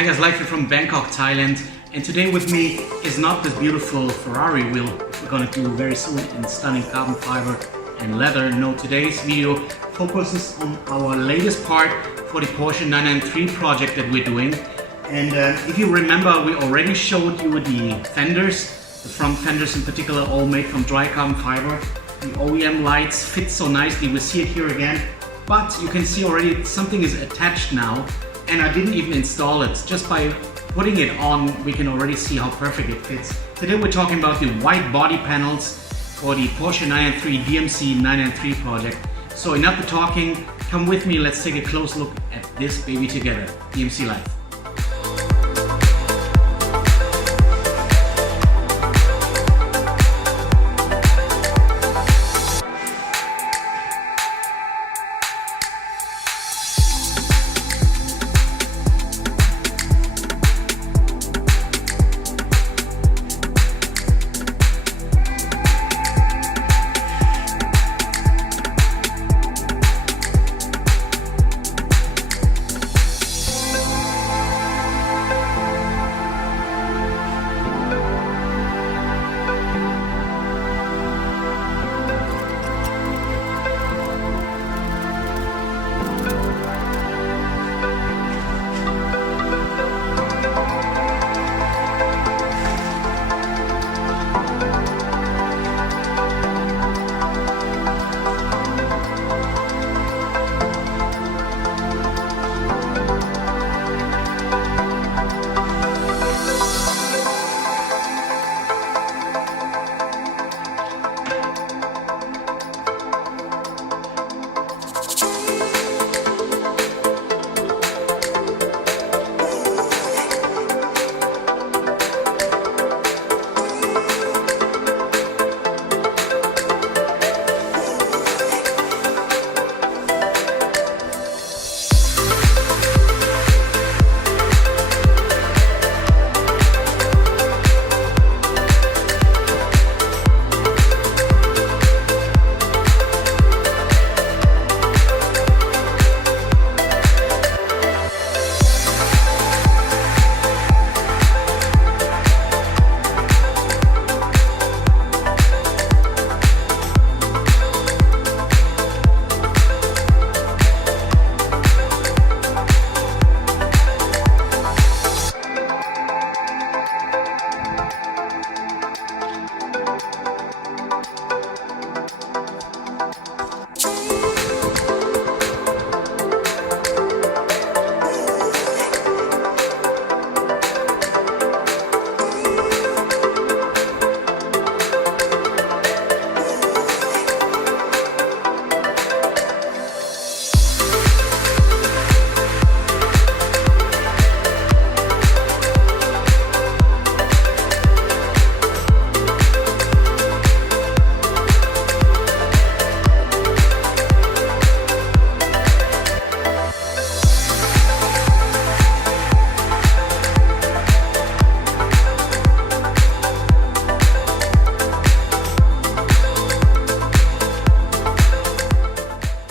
Hi guys, live here from Bangkok, Thailand, and today with me is not this beautiful Ferrari wheel we're gonna do very soon in stunning carbon fiber and leather. No, today's video focuses on our latest part for the Porsche 993 project that we're doing. And if you remember, we already showed you the fenders, the front fenders in particular, all made from dry carbon fiber. The OEM lights fit so nicely, we see it here again. But you can see already something is attached now, and I didn't even install it. Just by putting it on, we can already see how perfect it fits. Today we're talking about the white body panels for the Porsche 993 DMC 993 project. So enough of talking, come with me, let's take a close look at this baby together. DMC Live.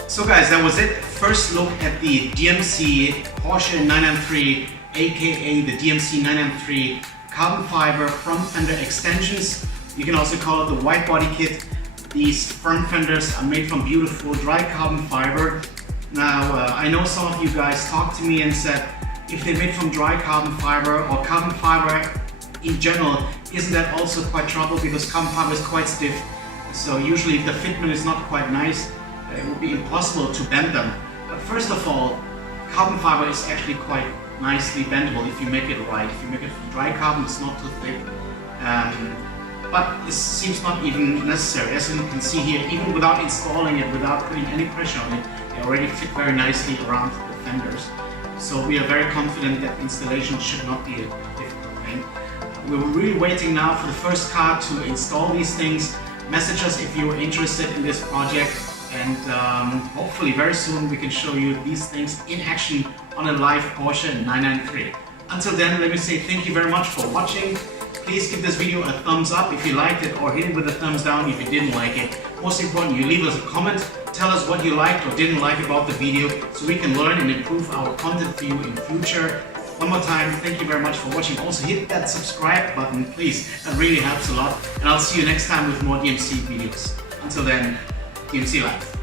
So guys, that was it. First look at the DMC Porsche 993, aka the DMC 993 carbon fiber front fender extensions. You can also call it the white body kit. These front fenders are made from beautiful dry carbon fiber. Now, I know some of you guys talked to me and said, if they're made from dry carbon fiber or carbon fiber in general, isn't that also quite trouble because carbon fiber is quite stiff? So usually if the fitment is not quite nice, it would be impossible to bend them. But first of all, carbon fiber is actually quite nicely bendable if you make it right. If you make it from dry carbon, it's not too thick. But it seems not even necessary. As you can see here, even without installing it, without putting any pressure on it, they already fit very nicely around the fenders. So we are very confident that installation should not be a difficult thing. We're really waiting now for the first car to install these things. Message us if you're interested in this project. And hopefully very soon we can show you these things in action on a live Porsche 993. Until then, let me say thank you very much for watching. Please give this video a thumbs up if you liked it, or hit it with a thumbs down if you didn't like it. Most important, you leave us a comment, tell us what you liked or didn't like about the video so we can learn and improve our content for you in future. One more time, thank you very much for watching. Also hit that subscribe button, please. That really helps a lot. And I'll see you next time with more DMC videos. Until then, DMC life.